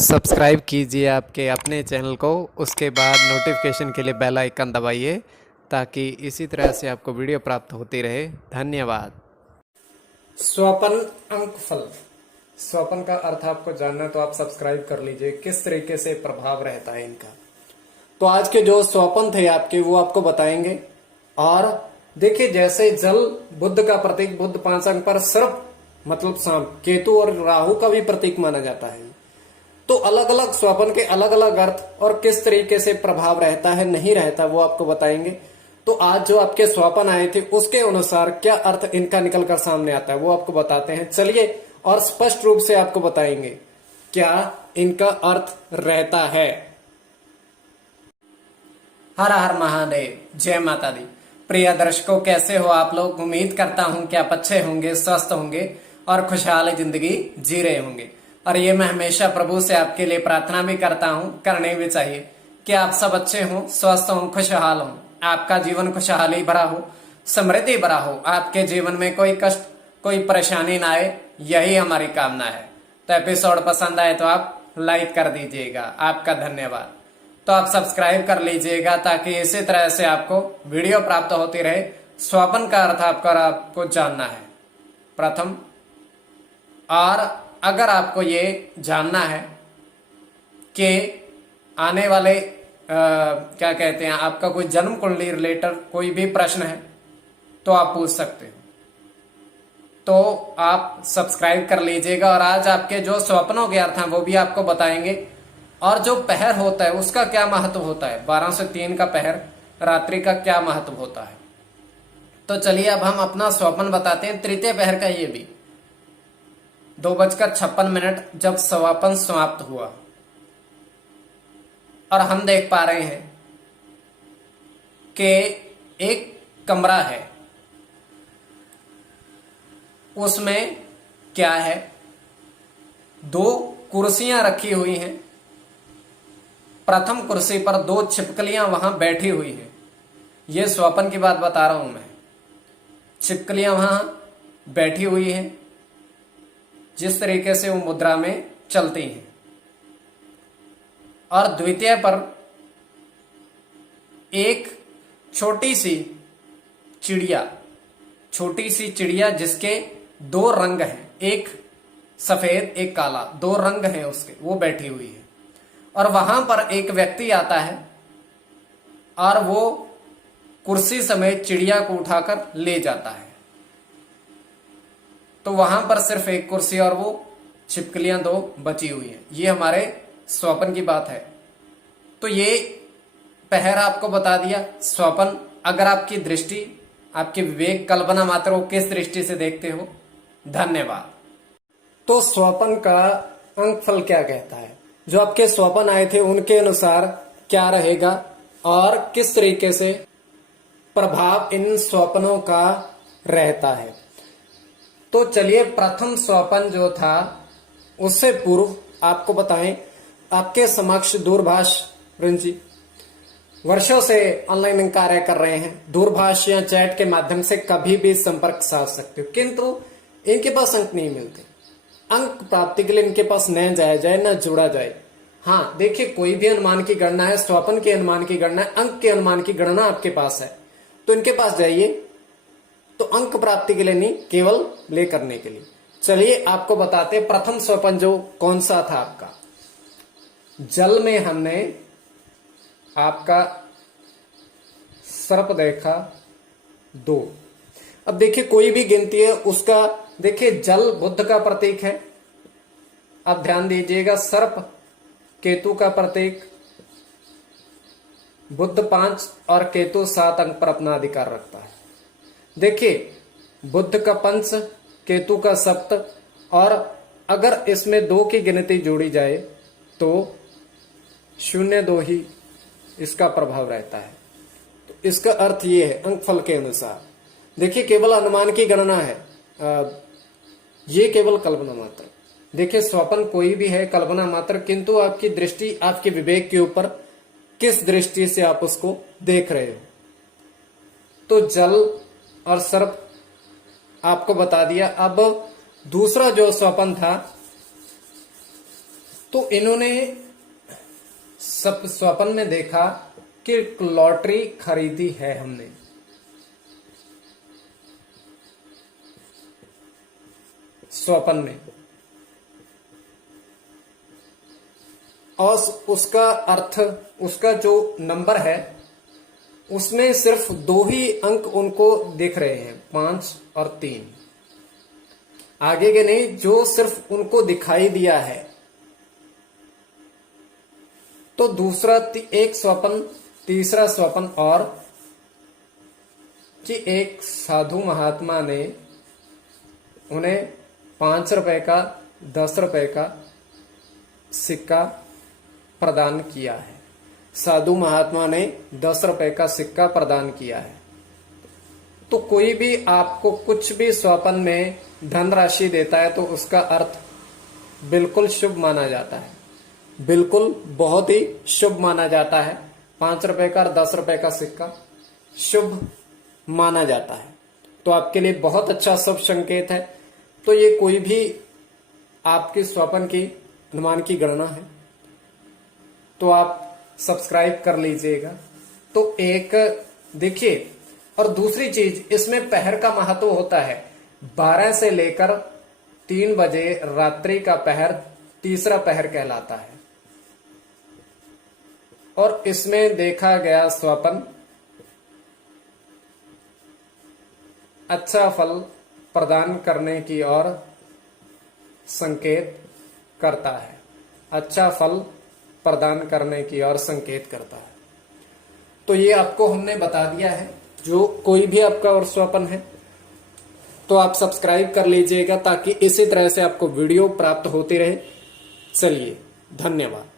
Subscribe कीजिए आपके अपने चैनल को, उसके बाद नोटिफिकेशन के लिए बेल आइकन दबाइए ताकि इसी तरह से आपको वीडियो प्राप्त होती रहे। धन्यवाद। स्वपन अंकफल। स्वपन का अर्थ आपको जानना है तो आप सब्सक्राइब कर लीजिए किस तरीके से प्रभाव रहता है इनका। तो आज के जो स्वपन थे आपके वो आपको बताएंगे। और देखिए, जैसे जल बुद्ध का प्रतीक, बुद्ध 5 अंक पर सर्प मतलब सांप, केतु और राहु का भी प्रतीक माना जाता है। तो अलग अलग स्वपन के अलग अलग अर्थ और किस तरीके से प्रभाव रहता है नहीं रहता वो आपको बताएंगे। तो आज जो आपके स्वपन आए थे उसके अनुसार क्या अर्थ इनका निकल कर सामने आता है वो आपको बताते हैं। चलिए, और स्पष्ट रूप से आपको बताएंगे क्या इनका अर्थ रहता है। हर हर महादेव, जय माता दी। प्रिय दर्शकों, कैसे हो आप लोग? उम्मीद करता हूं कि आप अच्छे होंगे, स्वस्थ होंगे और खुशहाल जिंदगी जी रहे होंगे। और ये मैं हमेशा प्रभु से आपके लिए प्रार्थना भी करता हूं, करनी भी चाहिए कि आप सब अच्छे हों, स्वस्थ हों, खुशहाल हों, आपका जीवन खुशहाली भरा हो, समृद्धि भरा हो, आपके जीवन में कोई कष्ट, कोई परेशानी ना आए, यही हमारी कामना है। तो एपिसोड पसंद आए तो आप लाइक कर दीजिएगा, आपका धन्यवाद। तो आप सब्सक्राइब कर लीजिएगा ताकि इसी तरह से आपको वीडियो प्राप्त होती रहे। स्वपन का अर्थ आपको जानना है प्रथम। और अगर आपको ये जानना है कि आने वाले क्या कहते हैं, आपका कोई जन्म कुंडली रिलेटेड कोई भी प्रश्न है तो आप पूछ सकते हो। तो आप सब्सक्राइब कर लीजिएगा। और आज आपके जो स्वप्नों के अर्थ हैं वो भी आपको बताएंगे। और जो पहर होता है उसका क्या महत्व होता है, 12 से 3 का पहर रात्रि का क्या महत्व होता है। तो चलिए अब हम अपना स्वप्न बताते हैं। तृतीय पहर का ये भी 2:56 जब स्वपन समाप्त हुआ और हम देख पा रहे हैं कि एक कमरा है, उसमें क्या है, 2 कुर्सियां रखी हुई हैं। प्रथम कुर्सी पर 2 छिपकलियां वहां बैठी हुई हैं। यह स्वपन की बात बता रहा हूं मैं। छिपकलियां वहां बैठी हुई हैं जिस तरीके से वो मुद्रा में चलती हैं। और द्वितीय पर एक छोटी सी चिड़िया जिसके 2 रंग हैं, एक सफेद एक काला, 2 रंग हैं उसके, वो बैठी हुई है। और वहां पर एक व्यक्ति आता है और वो कुर्सी समेत चिड़िया को उठाकर ले जाता है। तो वहां पर सिर्फ एक कुर्सी और वो छिपकलियां 2 बची हुई हैं। ये हमारे स्वपन की बात है। तो ये पहर आपको बता दिया। स्वपन, अगर आपकी दृष्टि, आपकी विवेक, कल्पना मात्र हो, किस दृष्टि से देखते हो। धन्यवाद। तो स्वपन का अंकफल क्या कहता है, जो आपके स्वपन आए थे उनके अनुसार क्या रहेगा और किस तरीके से प्रभाव इन स्वप्नों का रहता है। तो चलिए, प्रथम स्वपन जो था उससे पूर्व आपको बताएं। आपके समक्ष दूरभाष जी वर्षों से ऑनलाइन कार्य कर रहे हैं। दूरभाष या चैट के माध्यम से कभी भी संपर्क साध सकते हो, किंतु इनके पास अंक नहीं मिलते। अंक प्राप्ति के लिए इनके पास न जाया जाए, न जुड़ा जाए। हाँ देखिए, कोई भी अनुमान की गणना है, स्वपन के अनुमान की गणना है, अंक के अनुमान की गणना आपके पास है, तो इनके पास जाइए। तो अंक प्राप्ति के लिए नहीं, केवल ले करने के लिए। चलिए आपको बताते हैं प्रथम स्वपन जो कौन सा था आपका। जल में हमने आपका सर्प देखा 2। अब देखिए, कोई भी गिनती है उसका, देखिए जल बुद्ध का प्रतीक है। अब ध्यान दीजिएगा, सर्प केतु का प्रतीक। बुद्ध 5 और केतु 7 अंक पर अपना अधिकार रखता है। देखिए, बुद्ध का 5, केतु का 7, और अगर इसमें 2 की गिनती जोड़ी जाए तो 0-2 ही इसका प्रभाव रहता है। तो इसका अर्थ ये है अंकफल के अनुसार। देखिए, केवल अनुमान की गणना है, ये केवल कल्पना मात्र। देखिए, स्वपन कोई भी है कल्पना मात्र, किंतु आपकी दृष्टि, आपके विवेक के ऊपर किस दृष्टि से आप उसको देख रहे हो। तो जल और सर्प आपको बता दिया। अब दूसरा जो स्वपन था तो इन्होंने सब स्वप्न में देखा कि लॉटरी खरीदी है हमने। स्वप्न में, और उसका अर्थ, उसका जो नंबर है उसमें सिर्फ 2 ही अंक उनको दिख रहे हैं, 5 और 3, आगे के नहीं, जो सिर्फ उनको दिखाई दिया है। तो दूसरा एक स्वप्न, तीसरा स्वप्न, और कि एक साधु महात्मा ने उन्हें 5 रुपए का, 10 रुपए का सिक्का प्रदान किया है। साधु महात्मा ने 10 रुपए का सिक्का प्रदान किया है। तो कोई भी आपको कुछ भी स्वप्न में धनराशि देता है तो उसका अर्थ बिल्कुल शुभ माना जाता है, बिल्कुल बहुत ही शुभ माना जाता है। 5 रुपए का और 10 रुपए का सिक्का शुभ माना जाता है, तो आपके लिए बहुत अच्छा शुभ संकेत है। तो ये कोई भी आपके स्वप्न की अनुमान की गणना है, तो आप सब्सक्राइब कर लीजिएगा। तो एक देखिए, और दूसरी चीज, इसमें पहर का महत्व होता है। 12 से लेकर 3 बजे रात्रि का पहर तीसरा पहर कहलाता है, और इसमें देखा गया स्वप्न अच्छा फल प्रदान करने की ओर संकेत करता है, अच्छा फल प्रदान करने की ओर संकेत करता है। तो ये आपको हमने बता दिया है। जो कोई भी आपका और स्वप्न है तो आप सब्सक्राइब कर लीजिएगा, ताकि इसी तरह से आपको वीडियो प्राप्त होती रहे। चलिए, धन्यवाद।